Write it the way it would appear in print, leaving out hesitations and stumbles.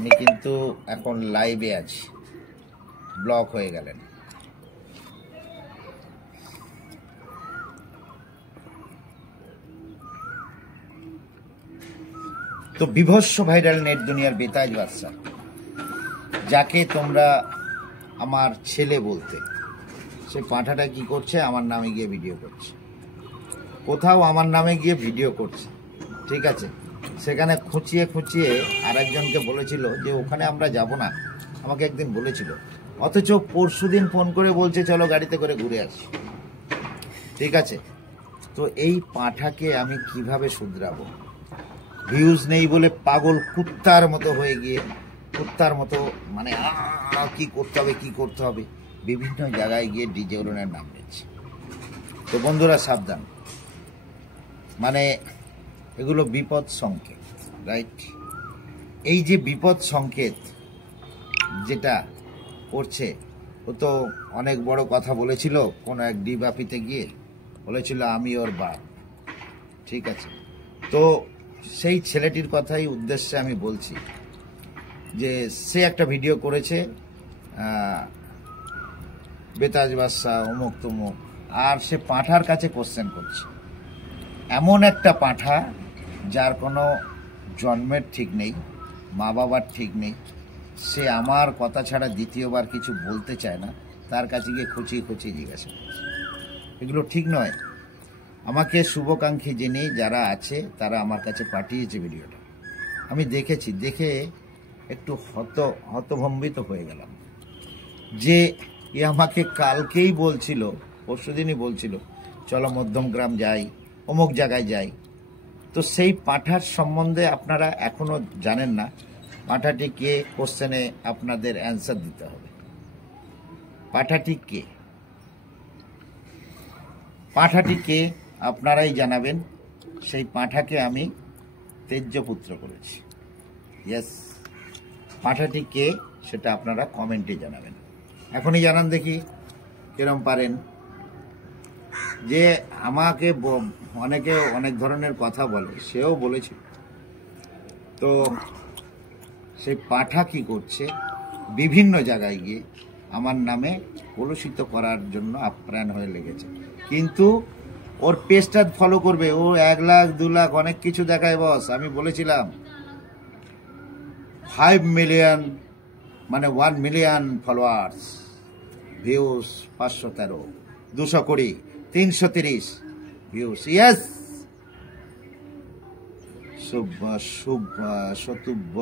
আমি কিন্তু এখন লাইভে আছি, ব্লক হয়ে গেলেন। তো বিভৎস ভাইরাল নেট দুনিয়ার বেতাজ বাদশা, যাকে তোমরা আমার ছেলে বলতে, সে পাঁঠাটা কি করছে? আমার নামে গিয়ে ভিডিও করছে, কোথাও আমার নামে গিয়ে ভিডিও করছে, ঠিক আছে? সেখানে খুঁচিয়ে খুঁচিয়ে আরেকজনকে বলেছিল যে ওখানে আমরা যাব না, আমাকে একদিন বলেছিল, অথচ পরশুদিন ফোন করে বলছে চলো গাড়িতে করে ঘুরে আসি, ঠিক আছে? তো এই পাঁঠাকে আমি কিভাবে শুধরাবো? ভিউজ নেই বলে পাগল কুত্তার মতো হয়ে গিয়ে, কুত্তার মতো মানে কি করতে হবে বিভিন্ন জায়গায় গিয়ে ডিজে উড়নের নাম নিচ্ছে। তো বন্ধুরা সাবধান, মানে এগুলো বিপদ সংকেত, রাইট? এই যে বিপদ সংকেত যেটা করছে, ও তো অনেক বড় কথা বলেছিল কোনো এক ডিবাপিতে গিয়ে, বলেছিল আমি ওর বাপ, ঠিক আছে? তো সেই ছেলেটির কথাই উদ্দেশ্যে আমি বলছি যে সে একটা ভিডিও করেছে বেতাজ বাদশা অমুক তমুক, আর সে পাঁঠার কাছে কোশ্চেন করছে। এমন একটা পাঁঠা যার কোনো জন্মের ঠিক নেই, মা বাবার ঠিক নেই, সে আমার কথা ছাড়া দ্বিতীয়বার কিছু বলতে চায় না, তার কাছে গিয়ে খুঁচিয়ে খুঁচিয়ে জিজ্ঞাসা করছে। এগুলো ঠিক নয়। আমাকে শুভাকাঙ্ক্ষী যিনি যারা আছে তারা আমার কাছে পাঠিয়েছে ভিডিওটা, আমি দেখেছি, দেখে একটু হতভম্বিত হয়ে গেলাম যে এ আমাকে কালকেই বলছিল, পরশুদিনই বলছিল চলো মধ্যমগ্রাম যাই, অমুক জায়গায় যাই। তো সেই পাঁঠার সম্বন্ধে আপনারা এখনো জানেন না, পাঁঠাটি কে কোশ্চেনে আপনাদের অ্যান্সার দিতে হবে। পাঁঠাটি কে? পাঁঠাটি কে আপনারাই জানাবেন। সেই পাঁঠাকে আমি তেজ্যপুত্র করেছি। ইয়েস, পাঁঠাটি কে সেটা আপনারা কমেন্টে জানাবেন। এখনই জানান দেখি কিরম পারেন। যে আমাকে অনেকে অনেক ধরনের কথা বলে, সেও বলেছিল। তো সেই পাঁঠা কি করছে? বিভিন্ন জায়গায় গিয়ে আমার নামে কলুষিত করার জন্য আপ্রাণ হয়ে লেগেছে। কিন্তু ওর পেজটা ফলো করবে, ও 1 লাখ 2 লাখ অনেক কিছু দেখায় বস। আমি বলেছিলাম 5 মিলিয়ন মানে 1 million followers, views 513, 220, 330 views. Yes, শুভ শতুব্য